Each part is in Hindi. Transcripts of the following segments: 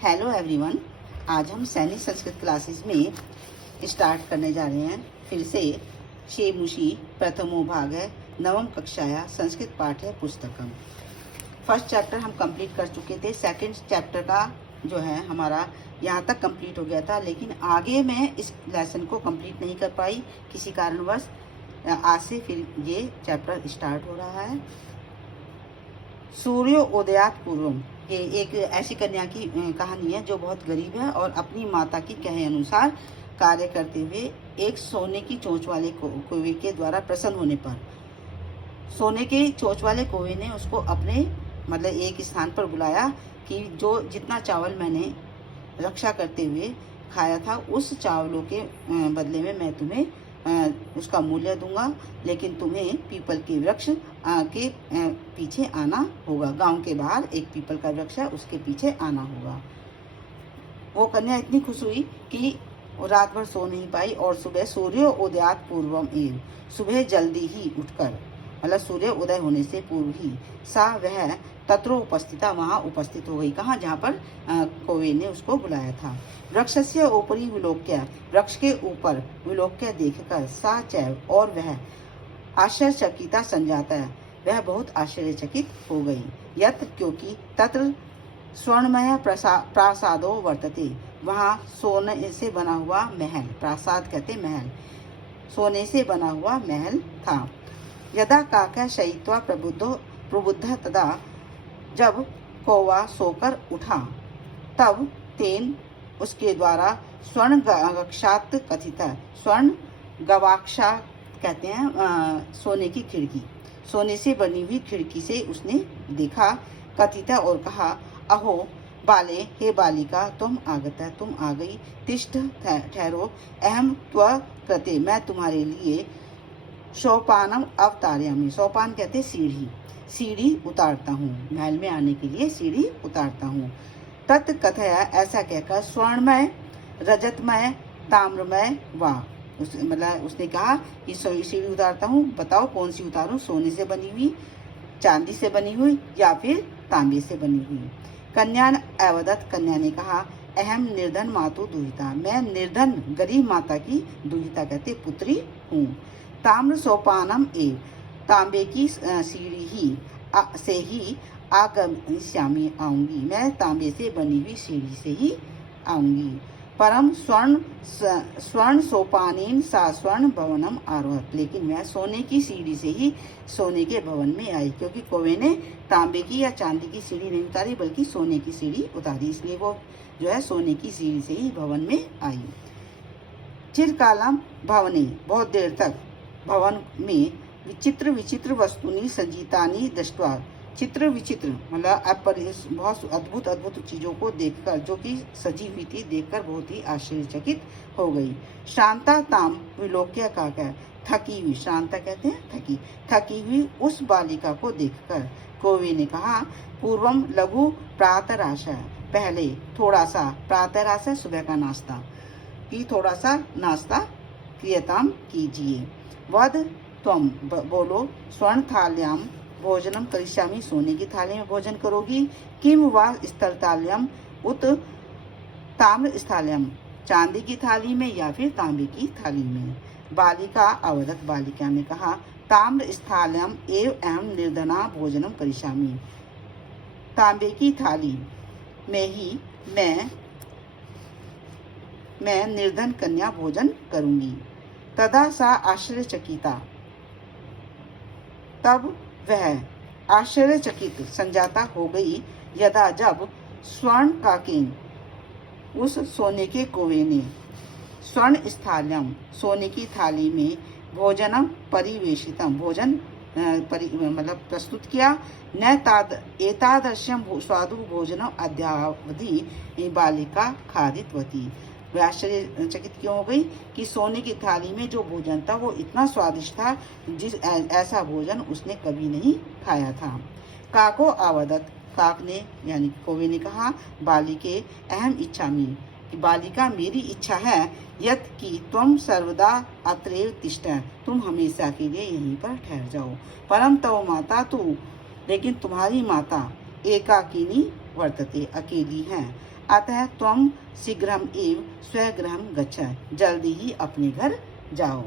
Hello everyone. आज हम सैनिक संस्कृत क्लासेस में स्टार्ट करने जा रहे हैं फिर से। शेमुषी प्रथमो भाग है, नवम कक्षाया संस्कृत पाठ है पुस्तकम। फर्स्ट चैप्टर हम कंप्लीट कर चुके थे। सेकंड चैप्टर का जो है हमारा यहाँ तक कंप्लीट हो गया था, लेकिन आगे मैं इस लेसन को कंप्लीट नहीं कर पाई किसी कारणवश। आज से फिर ये चैप्टर स्टार्ट हो रहा है। सूर्योदयात पूर्वम, ये एक ऐसी कन्या की कहानी है जो बहुत गरीब है और अपनी माता की कहे अनुसार कार्य करते हुए एक सोने की चोंच वाले कौवे के द्वारा प्रसन्न होने पर सोने के चोंच वाले कौवे ने उसको अपने एक स्थान पर बुलाया कि जो जितना चावल मैंने रक्षा करते हुए खाया था उस चावलों के बदले में मैं तुम्हें उसका मूल्य दूंगा, लेकिन तुम्हें पीपल के वृक्ष के पीछे आना होगा। गांव के बाहर एक पीपल का वृक्ष है, उसके पीछे आना होगा। वो कन्या इतनी खुश हुई कि रात भर सो नहीं पाई और सुबह सूर्योदयात पूर्वम एव, सुबह जल्दी ही उठकर सूर्य उदय होने से पूर्व ही सा वह तत्रो उपस्थिता, वहां उपस्थित हो गई। कहाँ? जहाँ पर कौवे ने उसको बुलाया था। वृक्षस्य ऊपरी विलोक्य, वृक्ष के ऊपर विलोक्य देखकर सा चैव, और वह आश्चर्यचकिता संजाता है, वह बहुत आश्चर्यचकित हो गई। यत्, क्योंकि तत्र स्वर्णमय प्रासादो वर्तते, वहाँ सोने से बना हुआ महल, प्रासाद कहते महल, सोने से बना हुआ महल था। यदा काका शयित्वा प्रबुद्ध तदा, जब कौवा सोकर उठा तब तेन, उसके द्वारा स्वर्ण गवाक्षात कथित, स्वर्ण गवाक्षा कहते हैं सोने की खिड़की, सोने से बनी हुई खिड़की से उसने देखा। कथित, और कहा, अहो बाले, हे बालिका, तुम आगत है, तुम आ गई। तिष्ठ, ठहरो, अहम त्व कृते, मैं तुम्हारे लिए सोपानम अवतारयामि, सोपान कहते सीढ़ी, सीढ़ी उतारता हूँ, महल में आने के लिए सीढ़ी उतारता हूँ। तत् कथया, ऐसा कहकर स्वर्णमय, रजतमय, ताम्रमय वा, उसने कहा कि सीढ़ी उतारता हूँ, बताओ कौन सी उतारूं, सोने से बनी हुई, चांदी से बनी हुई या फिर तांबे से बनी हुई। कन्या अवदत, कन्या ने कहा, अहम निर्धन मातु दुहिता, मैं निर्धन गरीब माता की, दुहिता कहते पुत्री हूँ। ताम्र सोपानम एव, तांबे की सीढ़ी ही से ही आगमिष्यामि, आऊंगी, मैं तांबे से बनी हुई सीढ़ी से ही आऊंगी। परम स्वर्ण सोपानेन सा स्वर्ण भवनम आरोहत, लेकिन मैं सोने की सीढ़ी से ही सोने के भवन में आई, क्योंकि कौवे ने तांबे की या चांदी की सीढ़ी नहीं उतारी बल्कि सोने की सीढ़ी उतारी, इसलिए वो जो है सोने की सीढ़ी से ही भवन में आई। चिरकालम भवने, बहुत देर तक भवन में विचित्र विचित्र वस्तुनि सज्जितानि दृष्ट्वा, चित्र विचित्र बहुत अद्भुत अद्भुत चीजों को देखकर, जो कि सजी हुई थी, देखकर बहुत ही आश्चर्यचकित हो गई। शांता ताम विलोक्य का क्या, थकी हुई, शांता कहते हैं थकी, थकी हुई उस बालिका को देखकर कौवे ने कहा, पूर्वम लघु प्रातराशा, पहले थोड़ा सा, प्रातराशा सुबह का नाश्ता, कि थोड़ा सा नाश्ता क्रियताम कीजिए। वद त्वम, बोलो, स्वर्ण थाल्याम भोजनम करिष्यामि, सोने की थाली में भोजन करोगी। किम वा स्थलताल्यम उत ताम्र स्थाल्यम, चांदी की थाली में या फिर तांबे की थाली में। बालिका अवदत, बालिका ने कहा, ताम्र स्थाल्यम एव अहम निर्धना भोजनम करिष्यामि, तांबे की थाली में ही मैं निर्धन कन्या भोजन करूंगी। तदा सा आश्चर्यचकिता, तब वह आश्चर्यचकित संजाता हो गई। यदा, जब स्वर्ण काकेन, उस सोने के कौवे ने स्वर्ण स्थाल्यम, सोने की थाली में भोजनम परिवेशितम, भोजन प्रस्तुत किया। न एतादृशम स्वादु भोजनम अद्यावधि बालिका खादितवती, वह आश्चर्यचकित क्यों हो गई कि सोने की थाली में जो भोजन था वो इतना स्वादिष्ट था, ऐसा भोजन उसने कभी नहीं खाया था। काको आवदत, काक ने यानी कौवे ने कहा, बालिके अहम इच्छामि, कि बालिका मेरी इच्छा है, यत कि तुम सर्वदा अत्रैव तिष्ठ, तुम हमेशा के लिए यहीं पर ठहर जाओ। परम तव माता तू, लेकिन तुम्हारी माता एकाकिनी वर्तते, अकेली हैं। आता है त्वम शीघ्रम एव स्वगृहम गच्छ, जल्दी ही अपने घर जाओ।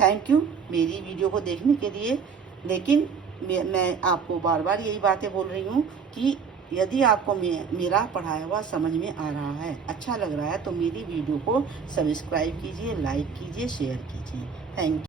थैंक यू मेरी वीडियो को देखने के लिए। लेकिन मैं आपको बार बार यही बातें बोल रही हूँ कि यदि आपको मेरा पढ़ाया हुआ समझ में आ रहा है, अच्छा लग रहा है, तो मेरी वीडियो को सब्सक्राइब कीजिए, लाइक कीजिए, शेयर कीजिए। Thank you.